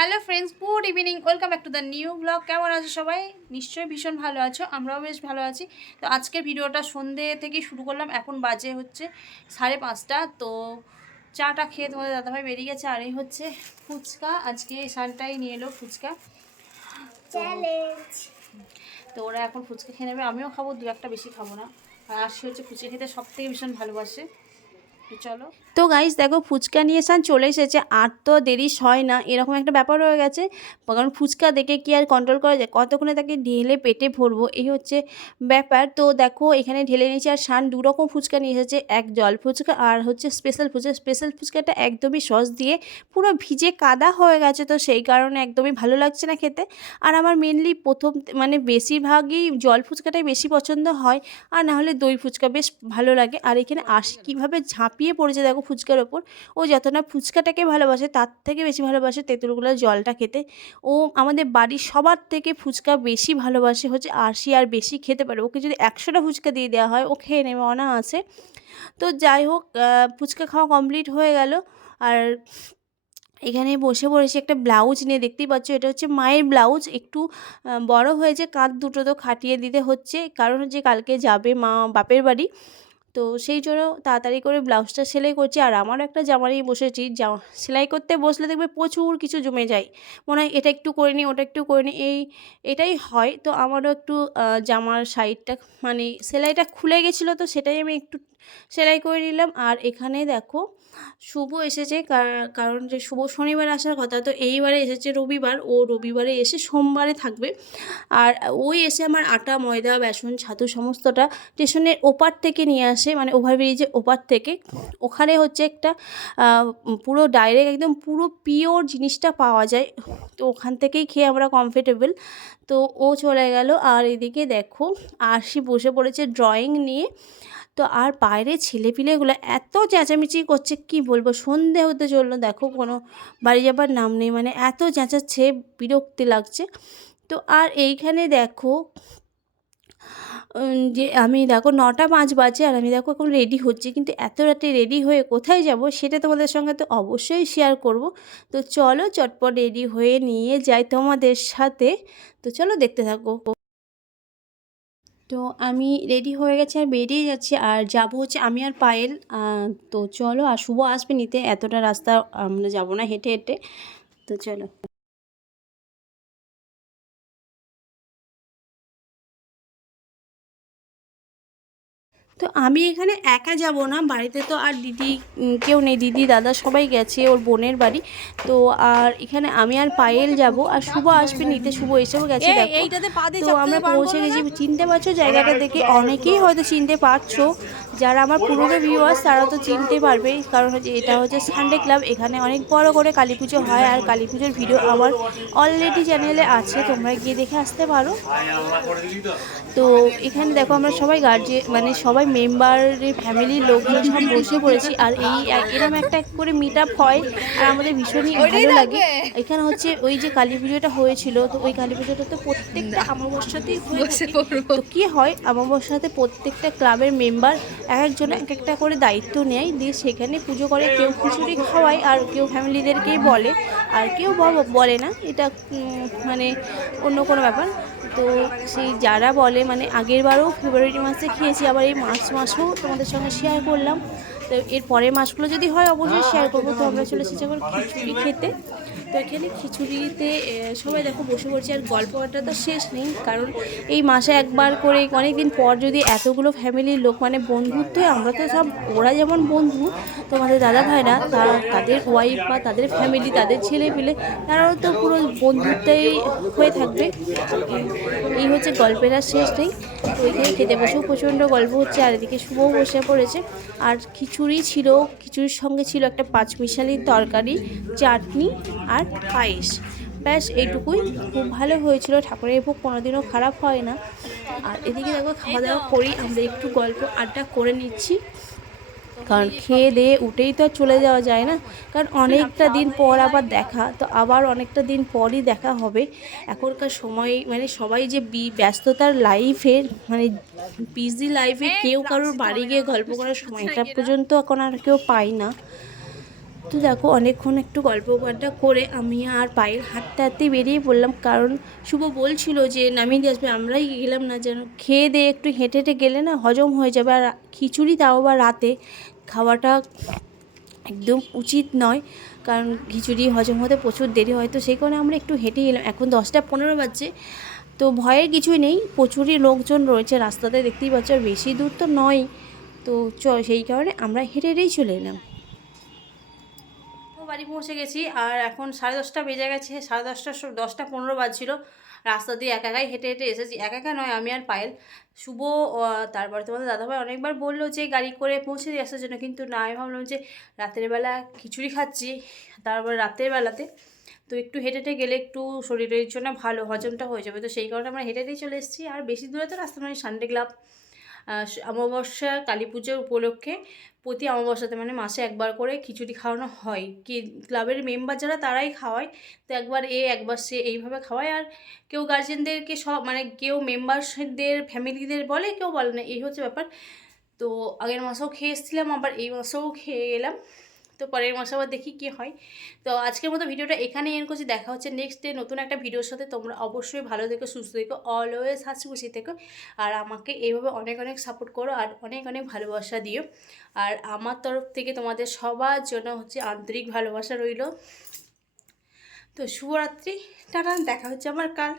Hello friends, good evening, welcome back to the new blog. কেমন আছো সবাই? নিশ্চয়ই ভীষণ ভালো আছো, আমরাও বেশ ভালো আছি। তো আজকের ভিডিওটা সন্ধ্যে থেকে শুরু করলাম, এখন বাজে হচ্ছে 5:30। তো চাটা খেয়ে তোমাদের দাদাভাই বেরিয়ে গেছে, আর এই হচ্ছে ফুচকা। আজকে সানটাই নিয়ে এলো ফুচকা চ্যালেঞ্জ। তো ওরা এখন ফুচকা খেয়ে নেবে, আমিও খাবো, দু একটা, বেশি খাবো না। আর আসি হচ্ছে ফুচকা খেতে সব থেকে ভীষণ ভালোবাসে। চলো। তো গাইস দেখো, ফুচকা নিয়ে সান চলে এসেছে, আর তো দেরি হয় না, এরকম একটা ব্যাপার হয়ে গেছে। কারণ ফুচকা দেখে কি আর কন্ট্রোল করা যায়, কতক্ষণে তাকে ঢেলে পেটে ভরবো, এই হচ্ছে ব্যাপার। তো দেখো এখানে ঢেলে নিয়েছি, আর সান দুরকম ফুচকা নিয়ে এসেছে, এক জল ফুচকা আর হচ্ছে স্পেশাল ফুচকা। স্পেশাল ফুচকাটা একদমই সস দিয়ে পুরো ভিজে কাদা হয়ে গেছে, তো সেই কারণে একদমই ভালো লাগছে না খেতে। আর আমার মেনলি প্রথম মানে বেশিরভাগই জল ফুচকাটাই বেশি পছন্দ হয়, আর নাহলে দই ফুচকা বেশ ভালো লাগে। আর এখানে আশি কীভাবে ঝাঁপিয়ে পড়েছে দেখো ফুচকার ওপর। ও যত না ফুচকাটাকে ভালোবাসে, তার থেকে বেশি ভালোবাসে তেঁতুলগুলোর জলটা খেতে। ও আমাদের বাড়ির সবার থেকে ফুচকা বেশি ভালোবাসে হচ্ছে আরশি, আর বেশি খেতে পারে। ওকে যদি 100টা ফুচকা দিয়ে দেওয়া হয় ও খেয়ে নেবে অনায়াসে। তো যাই হোক, ফুচকা খাওয়া কমপ্লিট হয়ে গেল। আর এখানে বসে পড়েছি একটা ব্লাউজ নিয়ে, দেখতেই পাচ্ছ এটা হচ্ছে মায়ের ব্লাউজ। একটু বড় হয়েছে, কাঁধ দুটো তো খাটিয়ে দিতে হচ্ছে, কারণ হচ্ছে কালকে যাবে মা বাপের বাড়ি। তো সেই জন্য তাড়াতাড়ি করে ব্লাউজটা সেলাই করছি। আর আমারও একটা জামা নিয়ে বসেছি, সেলাই করতে বসলে দেখবে প্রচুর কিছু জমে যায়, মনে হয় এটা একটু করে নিই ওটা একটু করে নিই, এটাই হয়। তো আমারও একটু জামার সাইডটা মানে সেলাইটা খুলে গেছিলো, তো সেটাই আমি একটু সেলাই করে নিলাম। আর এখানে দেখো শুভ এসেছে, কারণ যে শুভ শনিবার আসার কথা, তো এইবারে এসেছে রবিবার, ও রবিবারে এসে সোমবারে থাকবে। আর ওই এসে আমার আটা ময়দা বেসন ছাতু সমস্তটা স্টেশনের ওপার থেকে নিয়ে আসে, মানে ওভারব্রিজের ওপার থেকে। ওখানে হচ্ছে একটা পুরো ডাইরেক্ট একদম পুরো পিওর জিনিসটা পাওয়া যায়, তো ওখান থেকেই খেয়ে আমরা কমফর্টেবল। তো ও চলে গেল, আর এদিকে দেখো আরশি বসে পড়েছে ড্রয়িং নিয়ে। তো আর বাইরে ছেলেপিলেগুলো এত চেঁচামেচি করছে, কি বলবো, সন্ধে হতে চললো, দেখো কোনো বাড়ি যাবার নাম নেই, মানে এত চেঁচাচ্ছে, বিরক্তি লাগছে। তো আর এইখানে দেখো যে আমি দেখো 9টা 5 বাজে, আর আমি দেখো এখন রেডি হচ্ছি, কিন্তু এত রাতে রেডি হয়ে কোথায় যাব সেটা তোমাদের সঙ্গে তো অবশ্যই শেয়ার করব। তো চলো চটপট রেডি হয়ে নিয়ে যাই তোমাদের সাথে। তো চলো দেখতে থাকো। তো আমি রেডি হয়ে গেছি আর বেরিয়ে যাচ্ছি, আর যাব হচ্ছে আমি আর পায়েল। তো চলো, আর শুভ আসবে নিতে, এতটা রাস্তা আমরা যাব না হেঁটে হেঁটে। তো চলো। তো আমি এখানে একা যাব না, বাড়িতে তো আর দিদি কেউ নেই, দিদি দাদা সবাই গেছে ওর বোনের বাড়ি। তো আর এখানে আমি আর পায়েল যাব, আর শুভ আসবে নিতে, শুভ এসেও গেছে দেখো। তো আমরা পৌঁছে গেছি, চিনতে পারছো জায়গাটা দেখে, অনেকেই হয়তো চিনতে পারছো, যারা আমার পুরনো ভিউয়ার্স তারা তো চিনতে পারবে, কারণ হচ্ছে এটা হচ্ছে সানডে ক্লাব। এখানে অনেক বড় করে কালী পুজো হয়, আর কালী পুজোর ভিডিও আমার অলরেডি চ্যানেলে আছে, তোমরা গিয়ে দেখে আসতে পারো। তো এখানে দেখো আমরা সবাই গার্জিয়ান মানে সবাই মেম্বারের ফ্যামিলির লোকজন সব বসে পড়েছি, আর এরকম একটা করে মিট আপ হয়, আর আমাদের ভীষণই ভালো লাগে। এখানে হচ্ছে ওই যে কালী পুজোটা হয়েছিল, তো ওই কালী পুজোটা তো প্রত্যেকটা আমাবস্যাতেই হয়ে থাকে। তো কী হয়, আমাবস্যাতে প্রত্যেকটা ক্লাবের মেম্বার এক একজন এক একটা করে দায়িত্ব নেয়, দিয়ে সেখানে পুজো করে, কেউ খিচুড়ি খাওয়ায়, আর কেউ ফ্যামিলিদেরকেই বলে, আর কেউ বলে না, এটা মানে অন্য কোনো ব্যাপার। তো সেই যারা বলে, মানে আগের বারও ফেব্রুয়ারি মাসে খেয়েছি, আবার এই মার্চ মাসেও তোমাদের সঙ্গে শেয়ার করলাম। তো এর পরের মাসগুলো যদি হয় অবশ্যই শেয়ার করবো। তো আমরা চলে এসেছি এখন খিচুড়ি খেতে। তো এখানে খিচুড়িতে সবাই দেখো বসে পড়ছে, আর গল্প আড্ডা তো শেষ নেই, কারণ এই মাসে একবার করে অনেক দিন পর যদি এতগুলো ফ্যামিলির লোক, মানে বন্ধুত্ব, আমরা তো সব, ওরা যেমন বন্ধু তোমাদের দাদা ভাইরা, তাদের ওয়াইফ বা তাদের ফ্যামিলি, তাদের ছেলে পেলে, তারাও তো পুরো বন্ধুত্বেই হয়ে থাকবে। এই হচ্ছে গল্পের আর শেষ নেই। তো ওইখানে খেতে বসেও প্রচণ্ড গল্প হচ্ছে, আর এদিকে শুভও বসে পড়েছে। আর খিচুড়ি ছিল, খিচুড়ির সঙ্গে ছিল একটা পাঁচমিশালির তরকারি, চাটনি আর পায়েস, ব্যাস এইটুকুই। খুব ভালো হয়েছিল, ঠাকুরের ভোগ কোনোদিনও খারাপ হয় না। আর এদিকে দেখো খাওয়া দাওয়া করি, আমরা একটু গল্প আড্ডা করে নিচ্ছি, কারণ খেয়ে দিয়ে উঠেই তো আর চলে যাওয়া যায় না, কারণ অনেকটা দিন পর আবার দেখা, তো আবার অনেকটা দিন পরই দেখা হবে। এখনকার সময় মানে সবাই যে ব্যস্ততার লাইফের, মানে বিজি লাইফে কেউ কারোর বাড়ি গিয়ে গল্প করার সময়টা পর্যন্ত এখন আর কেউ পায় না। তো দেখো অনেকক্ষণ একটু গল্প গল্পটা করে আমি আর পায়েল হাঁটতে হাঁটতে বেরিয়ে পড়লাম, কারণ শুভ বলছিল যে নামিয়ে দিয়ে আসবে, আমরাই গেলাম না, যেন খেয়ে দিয়ে একটু হেঁটে হেঁটে গেলে না হজম হয়ে যাবে। আর খিচুড়ি তাও বা রাতে খাওয়াটা একদম উচিত নয়, কারণ খিচুড়ি হজম হতে প্রচুর দেরি হয়। তো সেই কারণে আমরা একটু হেঁটে এলাম। এখন 10টা 15 বাজছে, তো ভয়ের কিছুই নেই, প্রচুরই লোকজন রয়েছে রাস্তাতে, দেখতেই পাচ্ছ, আর বেশি দূর তো নয়। তো সেই কারণে আমরা হেঁটে হেঁটেই চলে এলাম। তো বাড়ি পৌঁছে গেছি, আর এখন 10:30 বেজে গেছে। 10:30 বাজছিল। রাস্তা দিয়ে একা একাই হেঁটে হেঁটে এসেছি। একা একা নয়, আমি আর পায়েল, শুভ, তারপরে তোমাদের দাদাভাই অনেকবার বললো যে গাড়ি করে পৌঁছে দিয়ে আসার জন্য, কিন্তু না, আমি ভাবলাম যে রাতের বেলা খিচুড়ি খাচ্ছি, তারপর রাতের বেলাতে তো একটু হেঁটে হেঁটে গেলে একটু শরীরের জন্য ভালো, হজমটা হয়ে যাবে। তো সেই কারণে আমরা হেঁটে হেঁটেই চলে এসেছি। আর বেশি দূরে তো রাস্তা নয়, সানডে ক্লাব অমাবস্যা কালী পুজোর উপলক্ষে প্রতি অমাবস্যাতে মানে মাসে একবার করে খিচুড়ি খাওয়ানো হয়। কি ক্লাবের মেম্বার যারা তারাই খাওয়ায়, তো একবার একবার সে এইভাবে খাওয়ায়। আর কেউ গার্জেনদেরকে সব মানে কেউ মেম্বারদের ফ্যামিলিদের বলে, কেউ বলে না, এই হচ্ছে ব্যাপার। তো আগের মাসেও খেয়ে এসেছিলাম, আবার এই মাসেও খেয়ে গেলাম। তো পরের মাসে আবার দেখি কী হয়। তো আজকের মতো ভিডিওটা এখানেই এন্ড করছি। দেখা হচ্ছে নেক্সট ডে নতুন একটা ভিডিওর সাথে। তোমরা অবশ্যই ভালো থেকো, সুস্থ থেকো, অলওয়েজ হাসি খুশি থেকো। আর আমাকে এইভাবে অনেক অনেক সাপোর্ট করো আর অনেক অনেক ভালোবাসা দিও। আর আমার তরফ থেকে তোমাদের সবার জন্য হচ্ছে আন্তরিক ভালোবাসা রইল। তো শুভরাত্রি, টাটা, দেখা হচ্ছে আমার কাল।